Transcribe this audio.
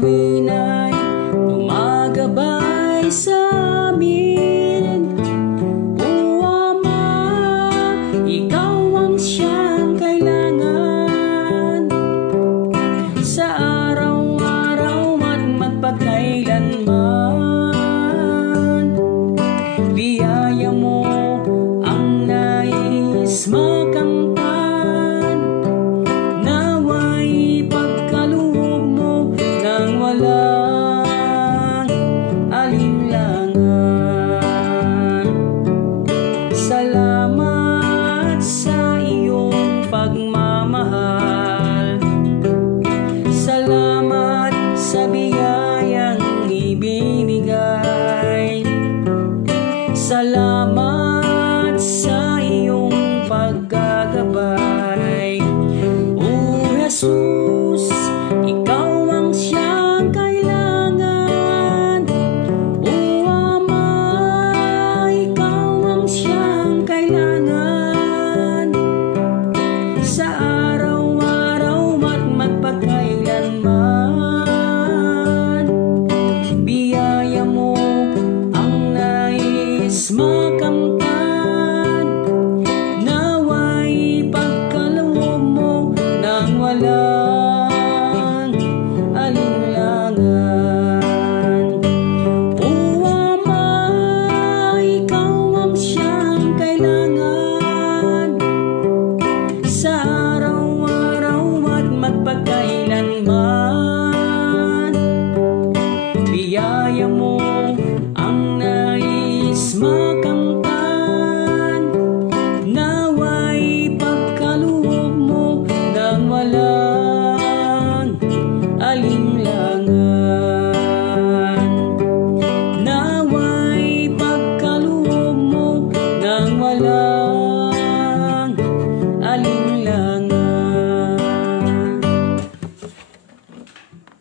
bituinay gumagabay sa amin. O Ama, ikaw ang siyang kailangan sa araw-araw at magpakailanman. Biyaya mo ang nais makamtan, naway pagkaloob mo nang walang alinlangan. Salamat sa iyong pagmamahal, salamat sa biyayang ibinigay, salamat sa iyong paggagabay. O Jesus, ikaw ang siyang kailangan. O Ama, ikaw ang siyang kailangan sa araw-araw at magpakailanman. Biyaya mo ang nais makamtan, naway pagkaloob mo nang walang alinlangan. O Ama, ikaw ang siyang kailangan sa araw-araw at magpakailanman. Biyaya mo ang nais makamtan,